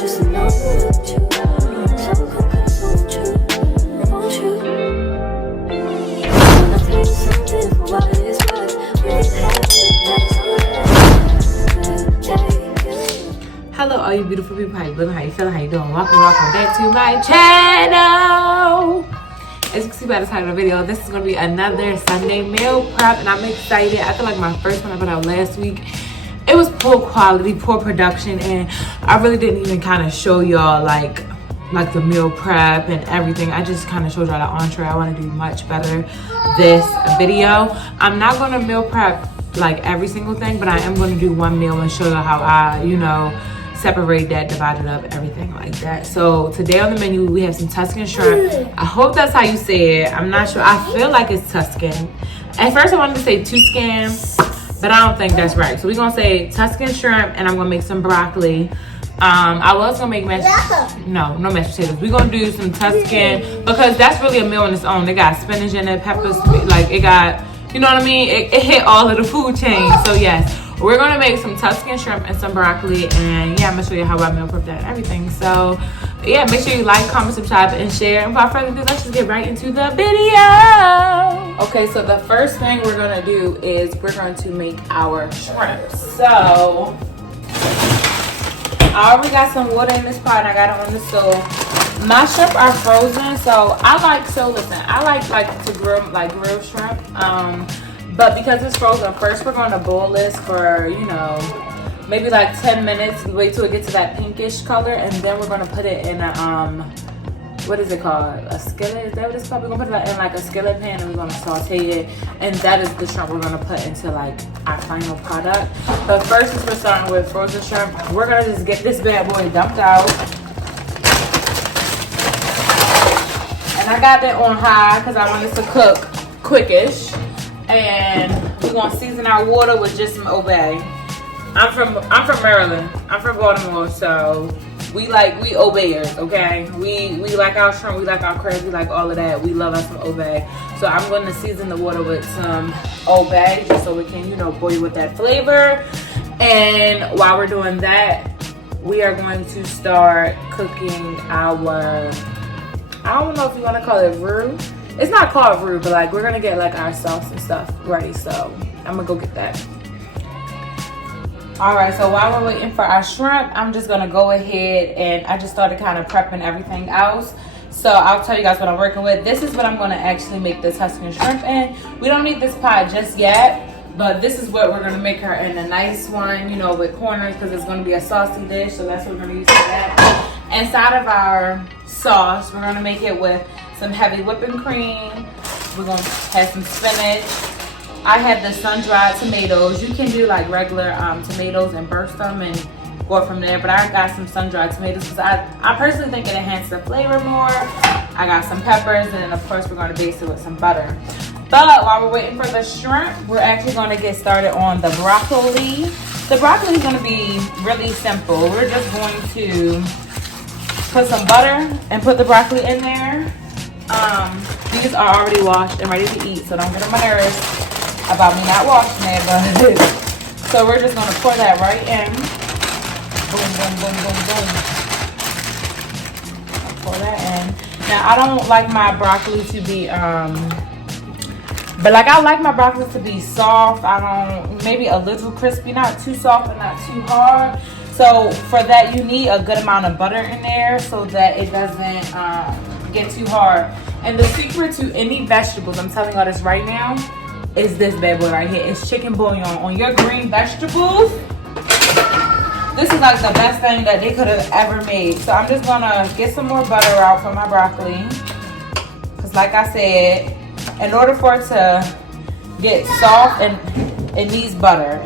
just know that you so confused, won't you? Won't you? Wanna tell you something for what it is worth. We have Hello, all you beautiful people. How you living? How you feeling? How you doing? Welcome back to my channel. As you can see by the title of the video, this is going to be another Sunday meal prep, and I'm excited. I feel like my first one I put out last week, it was poor quality, poor production, and I really didn't even kind of show y'all like the meal prep and everything. I just kind of showed y'all the entree. I want to do much better this video. I'm not going to meal prep like every single thing, but I am going to do one meal and show y'all how I, separate that, divide it up, everything like that. So today on the menu we have some Tuscan shrimp. I hope that's how you say it. I'm not sure. I feel like it's Tuscan. At first I wanted to say Tuscan, but I don't think that's right. So we're gonna say Tuscan shrimp, and I'm gonna make some broccoli. I was gonna make mashed potatoes. We're gonna do some Tuscan because that's really a meal on its own. It got spinach in it, peppers, like it got, you know what I mean? It hit all of the food chains. So yes, we're gonna make some Tuscan shrimp and some broccoli, and yeah, I'm gonna show you how I meal prep that and everything. So yeah, make sure you like, comment, subscribe, and share. And without further ado, let's just get right into the video. Okay, so the first thing we're gonna do is we're going to make our shrimp. So I already got some water in this pot, and I got it on the stove. My shrimp are frozen, so I like to grill shrimp. But because it's frozen, first we're going to boil this for, maybe like 10 minutes. Wait till it gets to that pinkish color, and then we're going to put it in a, what is it called? A skillet? Is that what it's called? We're going to put it in like a skillet pan, and we're going to saute it. And that is the shrimp we're going to put into like our final product. But first, since we're starting with frozen shrimp, we're going to just get this bad boy dumped out. And I got it on high because I want this to cook quickish. And we're gonna season our water with just some obey. I'm from Maryland. I'm from Baltimore, so we obeyers, okay? We like our shrimp, we like our crabs, we like all of that. We love us some obey. So I'm gonna season the water with some obey just so we can, boil with that flavor. And while we're doing that, we are going to start cooking our, I don't know if you wanna call it roux. It's not called roux, but like we're gonna get like our sauce and stuff ready. So I'm gonna go get that. All right, so while we're waiting for our shrimp, I'm just gonna go ahead and I just started kind of prepping everything else. So I'll tell you guys what I'm working with. This is what I'm gonna actually make the Tuscan shrimp in. We don't need this pot just yet, but this is what we're gonna make her in, a nice one, with corners, because it's gonna be a saucy dish. So that's what we're gonna use for that. Inside of our sauce, we're gonna make it with some heavy whipping cream. We're gonna have some spinach. I have the sun-dried tomatoes. You can do like regular tomatoes and burst them and go from there, but I got some sun-dried tomatoes because I personally think it enhances the flavor more. I got some peppers, and then of course we're gonna baste it with some butter. But while we're waiting for the shrimp, we're actually gonna get started on the broccoli. The broccoli is gonna be really simple. We're just going to put some butter and put the broccoli in there. These are already washed and ready to eat, so don't get on my nerves about me not washing it. But so we're just gonna pour that right in. Boom, boom, boom, boom, boom. I'll pour that in. Now I don't like my broccoli to be but like I like my broccoli to be soft. Maybe a little crispy, not too soft and not too hard. So for that, you need a good amount of butter in there so that it doesn't get too hard. And the secret to any vegetables, I'm telling y'all this right now, is this bad boy right here. It's chicken bouillon. On your green vegetables, this is like the best thing that they could have ever made. So I'm just gonna get some more butter out for my broccoli, because like I said, in order for it to get soft, and it needs butter,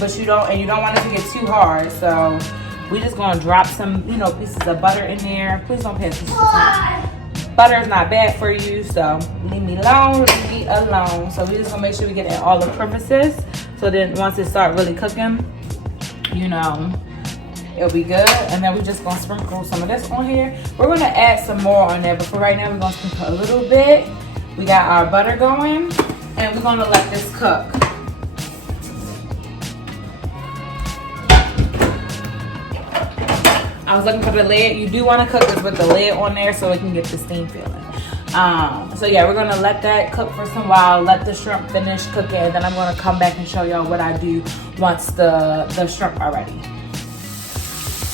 but you don't want it to get too hard. So we're just gonna drop some pieces of butter in there. Please don't pay attention. Butter is not bad for you, so leave me alone. So we're just gonna make sure we get in all the crevices, so then once it start really cooking, it'll be good. And then we're just gonna sprinkle some of this on here. We're gonna add some more on there, but for right now we're gonna sprinkle a little bit. We got our butter going, and we're gonna let this cook. I was looking for the lid. You do want to cook this with the lid on there so it can get the steam feeling. So yeah, we're gonna let that cook for some while, let the shrimp finish cooking, and then I'm gonna come back and show y'all what I do once the shrimp are ready.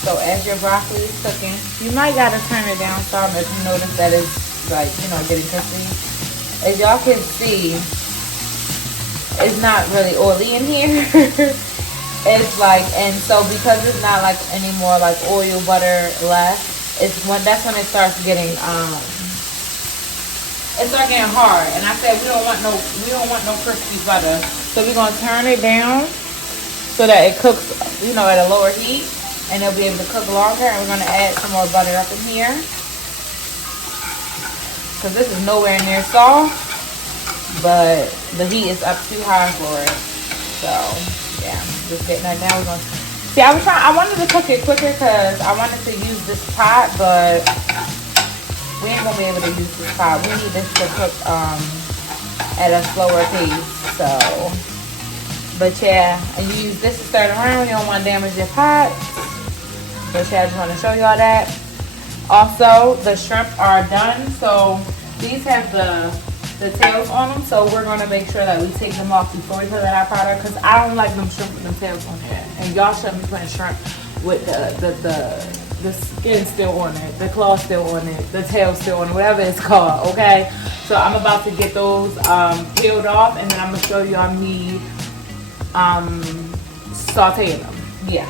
So as your broccoli is cooking, you might gotta turn it down some if you notice that it's like, you know, getting crispy. As y'all can see, it's not really oily in here. It's like, and so because it's not like any more like oil, butter left, that's when it starts getting hard. And I said we don't want no crispy butter. So we're gonna turn it down so that it cooks, you know, at a lower heat, and it'll be able to cook longer. And we're gonna add some more butter up in here because this is nowhere near soft, but the heat is up too high for it. So yeah, just getting that down. We're gonna see. I wanted to cook it quicker because I wanted to use this pot, but we ain't gonna be able to use this pot. We need this to cook at a slower pace. So, but yeah, and you use this to stir it around. You don't want to damage your pot. But yeah, I just want to show y'all that. Also, the shrimp are done. So these have the tails on them. So we're gonna make sure that we take them off before we put in our powder, because I don't like them shrimp with them tails on there. And y'all shouldn't be putting shrimp with the skin still on it, the claw still on it, the tail still on it, whatever it's called, okay? So I'm about to get those peeled off, and then I'm gonna show y'all me sauteing them. Yeah.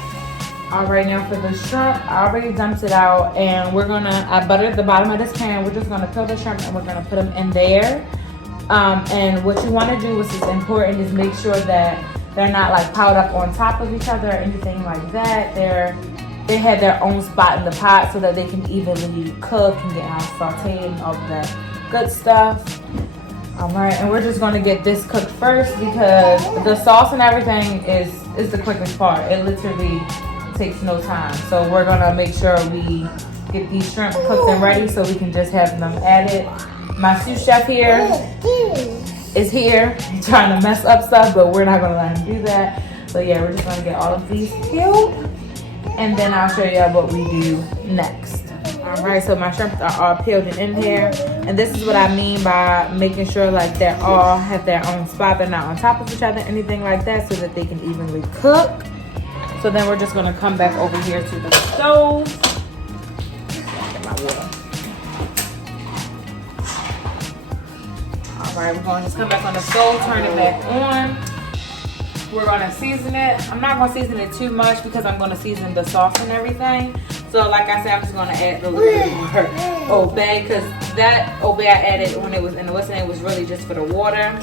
All right, now for the shrimp, I already dumped it out, and I buttered the bottom of this pan. We're just gonna peel the shrimp and we're gonna put them in there. And what you wanna do, which is important, is make sure that they're not like piled up on top of each other or anything like that. They have their own spot in the pot so that they can evenly cook and get sauteed and all of that good stuff. All right, and we're just gonna get this cooked first because the sauce and everything is the quickest part. It literally takes no time. So we're gonna make sure we get these shrimp cooked and ready so we can just have them added. My sous chef here is here trying to mess up stuff, but we're not gonna let him do that. So yeah, we're just gonna get all of these peeled, and then I'll show you what we do next. All right, so my shrimp are all peeled and in here, and this is what I mean by making sure like they all have their own spot. They're not on top of each other, anything like that, so that they can evenly cook. So then we're just gonna come back over here to the stove. Get my water. All right, we're gonna just come back on the stove, turn it back on. We're gonna season it. I'm not gonna season it too much because I'm gonna season the sauce and everything. So like I said, I'm just gonna add a little bit more obey, because that obey I added when it was in the what's name was really just for the water.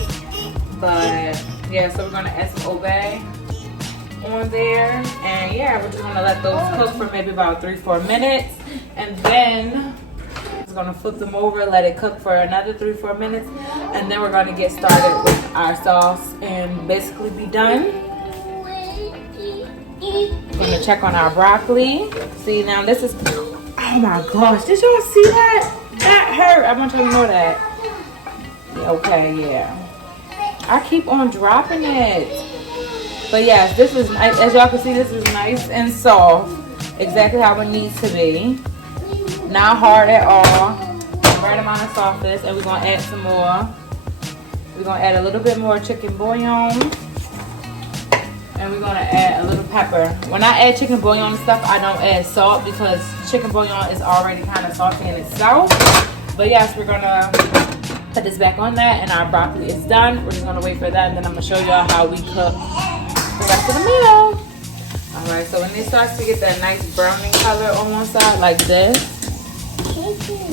But yeah, so we're gonna add some obey on there, and yeah, we're just gonna let those cook for maybe about 3-4 minutes, and then we're gonna flip them over, let it cook for another 3-4 minutes, and then we're gonna get started with our sauce and basically be done. I'm gonna check on our broccoli. See, now this is, oh my gosh, did y'all see that? That hurt. I want y'all to know that. Okay, yeah. I keep on dropping it. But yes, this is, as y'all can see, this is nice and soft. Exactly how it needs to be. Not hard at all. Right amount of softness. And we're gonna add some more. We're gonna add a little bit more chicken bouillon. And we're gonna add a little pepper. When I add chicken bouillon and stuff, I don't add salt because chicken bouillon is already kind of salty in itself. But yes, we're gonna put this back on that, and our broccoli is done. We're just gonna wait for that, and then I'm gonna show y'all how we cook the rest of the meal. All right, so when it starts to get that nice browning color on one side like this,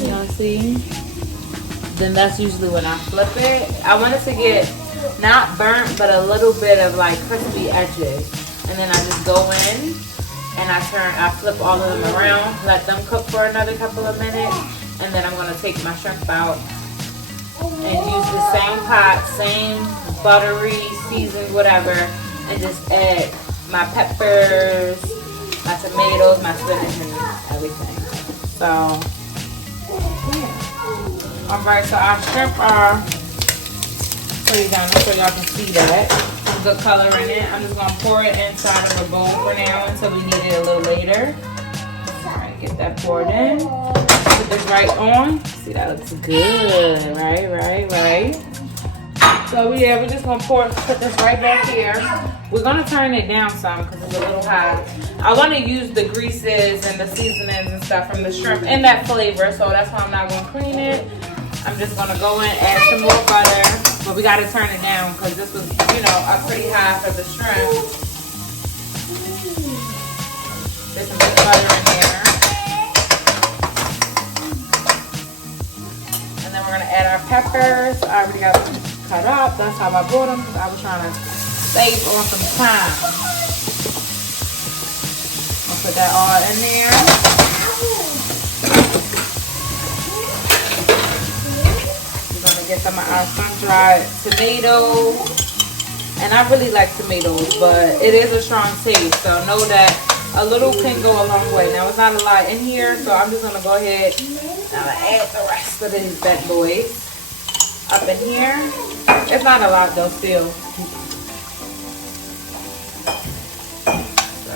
you know, see? Then that's usually when I flip it. I want it to get not burnt, but a little bit of like crispy edges. And then I just go in and I flip all of them around, let them cook for another couple of minutes, and then I'm gonna take my shrimp out and use the same pot, same buttery, seasoned, whatever, and just add my peppers, my tomatoes, my spinach, and everything. So, yeah. All right, so our shrimp are put it down so y'all can see that. Good color in it. I'm just gonna pour it inside of a bowl for now until we need it a little later. All right, Get that poured in. Put this right on. See, that looks good. Right. So yeah, we're just gonna put this right back here. We're gonna turn it down some because it's a little high. I want to use the greases and the seasonings and stuff from the shrimp and that flavor, so that's why I'm not gonna clean it. I'm just gonna go in, add some more butter, but we gotta turn it down because this was, you know, a pretty high for the shrimp. There's some good butter in there. And then we're gonna add our peppers. I already got them cut up. That's how I bought them because I was trying to save on some time. I'll put that all in there. We're gonna get some of our sun-dried tomatoes. And I really like tomatoes, but it is a strong taste, so know that a little can go a long way. Now, it's not a lot in here, so I'm just gonna go ahead and add the rest of these bad boys up in here. It's not a lot though, still. So,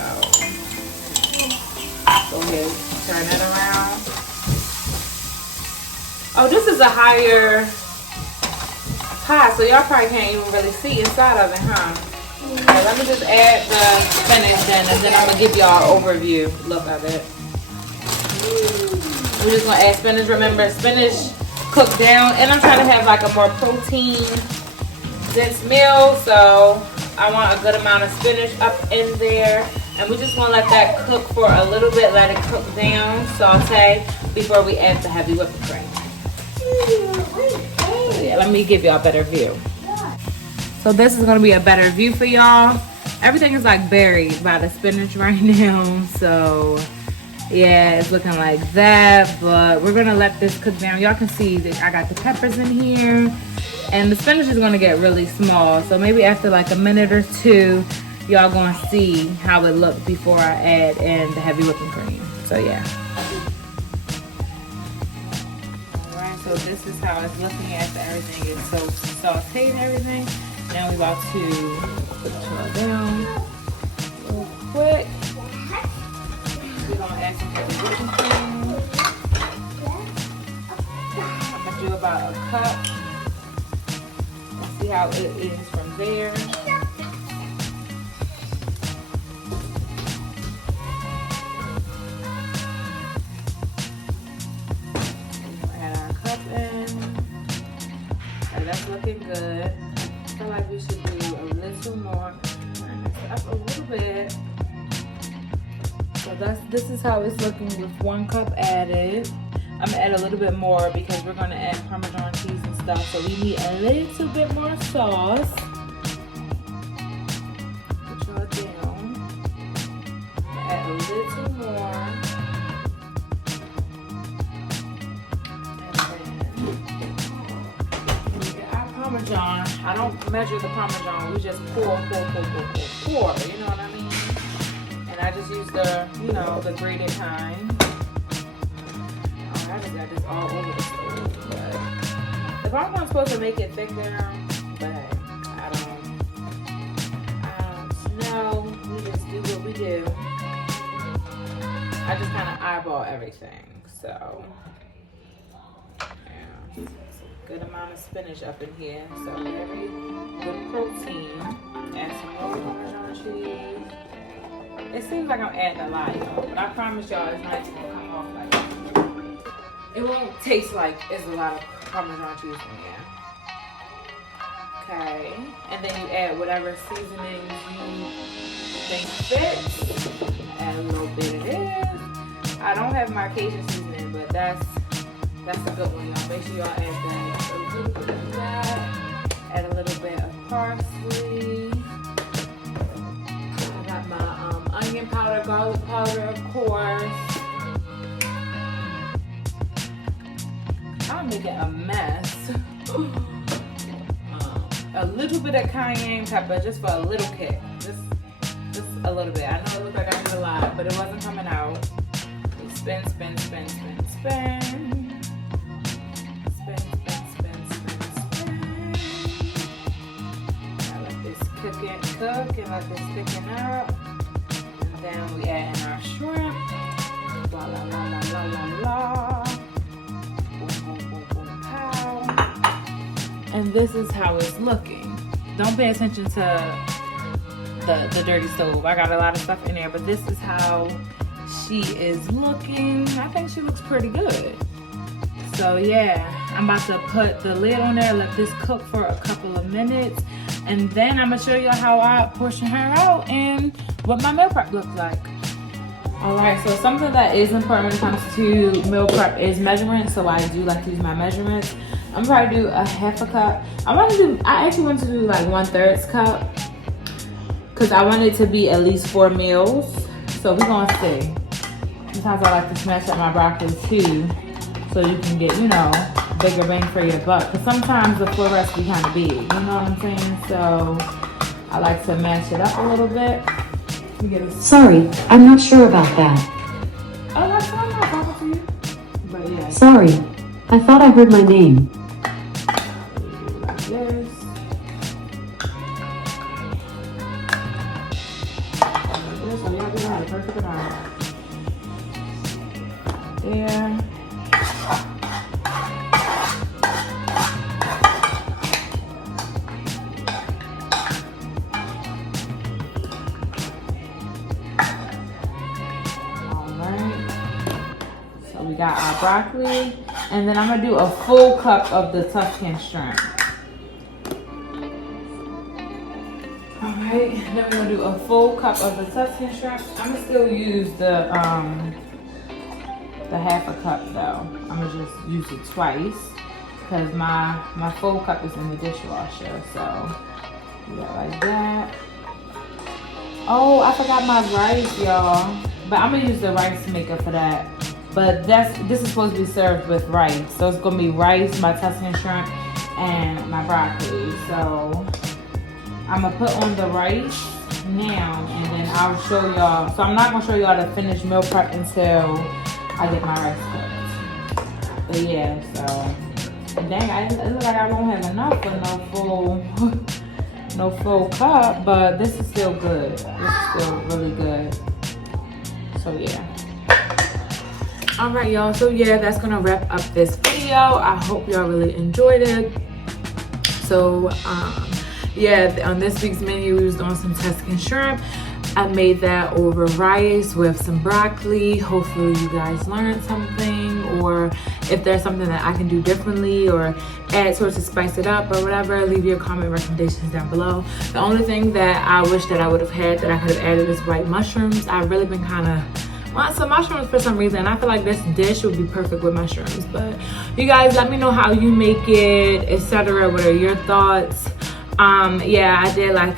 go ahead, turn it around. Oh, this is a higher pot, so y'all probably can't even really see inside of it, huh? Okay, let me just add the spinach then, and then I'm gonna give y'all an overview look of it. We're just gonna add spinach. Remember, spinach cooked down, and I'm trying to have like a more protein dense meal, so I want a good amount of spinach up in there, and we just want to let that cook for a little bit. Let it cook down, saute before we add the heavy whipping cream. So yeah, let me give y'all a better view. So this is gonna be a better view for y'all. Everything is like buried by the spinach right now. So yeah, it's looking like that, but we're gonna let this cook down. Y'all can see that I got the peppers in here, and the spinach is gonna get really small. So maybe after like a minute or two, y'all gonna see how it looked before I add in the heavy whipping cream. So yeah. So this is how it's looking after everything is so sauteed and everything. Now we're about to put the oil down real quick. We're gonna add some heavy whipping cream. I'm gonna do about a cup. Let's see how it is from there. That's looking good. I feel like we should do a little more. Mix it up a little bit. So this is how it's looking with 1 cup added. I'm gonna add a little bit more because we're gonna add Parmesan cheese and stuff. So we need a little bit more sauce. Put y'all down. Add a little more. Parmesan. I don't measure the Parmesan. We just pour. You know what I mean? And I just use the, you know, the grated kind. Oh, I just got this all over the stove. But the Parmesan's supposed to make it thicker, but I don't know. We just do what we do. I just kind of eyeball everything. So yeah. Good amount of spinach up in here, so very good protein. Add some more Parmesan cheese. It seems like I'm adding a lot, y'all, but I promise y'all it's not gonna come off like that. It won't taste like it's a lot of Parmesan cheese in here. Okay, and then you add whatever seasonings you think fits. Add a little bit of this. I don't have my Cajun seasoning, but that's a good one, y'all. Make sure y'all add that. A little bit of that. Add a little bit of parsley. I got my onion powder, garlic powder, of course. I'm making a mess. A little bit of cayenne pepper, just for a little kick. Just a little bit. I know it looked like I did a lot, but it wasn't coming out. Spin, spin, spin, spin, spin. Cook and let this thicken up, and then we add in our shrimp. Blah La la la la la la la. Boom, boom, boom, boom, pow. And this is how it's looking. Don't pay attention to the dirty stove. I got a lot of stuff in there, but this is how she is looking. I think she looks pretty good. So yeah, I'm about to put the lid on there, let this cook for a couple of minutes, and then I'm gonna show you how I portion her out and what my meal prep looks like. All right, so something that is important when it comes to meal prep is measurements. So I do like to use my measurements. I'm gonna probably do a half a cup. I actually want to do like 1/3 cup because I want it to be at least 4 meals. So we're gonna see. Sometimes I like to smash up my broccoli too, so you can get, you know, bigger bang for your buck. Because sometimes the full recipe kind of big, you know what I'm saying? So I like to mash it up a little bit. Sorry, I'm not sure about that. Oh, that's fine. I'm not talking to you. But yeah. Sorry, I thought I heard my name. Like this. So y'all do that. Perfect it out. There. We got our broccoli, and then I'm gonna do a full cup of the Tuscan shrimp. All right, then we're gonna do a full cup of the Tuscan shrimp. I'm gonna still use the half a cup though. I'm gonna just use it twice because my full cup is in the dishwasher. So yeah, like that. Oh, I forgot my rice, y'all. But I'm gonna use the rice maker for that. But this is supposed to be served with rice. So it's gonna be rice, my Tuscan shrimp, and my broccoli. So I'm gonna put on the rice now, and then I'll show y'all. So I'm not gonna show y'all the finished meal prep until I get my rice cooked. But yeah, so dang, it looks like I won't have enough for no full cup, but this is still good. This is still really good. So yeah. All right, y'all, so yeah, that's gonna wrap up this video. I hope y'all really enjoyed it. So yeah, on this week's menu we was doing some Tuscan shrimp. I made that over rice with some broccoli. Hopefully you guys learned something, or if there's something that I can do differently or add to it to spice it up or whatever, leave your comment recommendations down below. The only thing that I wish that I would have had that I could have added is white mushrooms. I've really been kind of want some mushrooms for some reason. I feel like this dish would be perfect with mushrooms. But you guys, let me know how you make it, etc. What are your thoughts? Yeah, I did like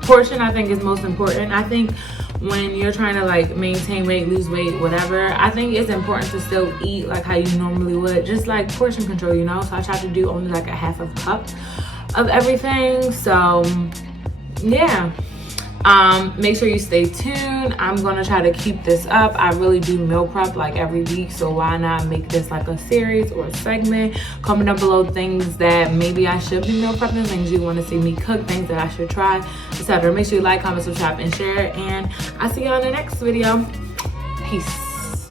portion. I think is most important. I think when you're trying to like maintain weight, lose weight, whatever, I think it's important to still eat like how you normally would, just like portion control, you know. So I try to do only like a half a cup of everything. So yeah. Make sure you stay tuned. I'm gonna try to keep this up. I really do meal prep like every week, so why not make this like a series or a segment? Comment down below things that maybe I should be meal prepping, things you want to see me cook, things that I should try, etc. Make sure you like, comment, subscribe, and share, and I'll see you on the next video. Peace.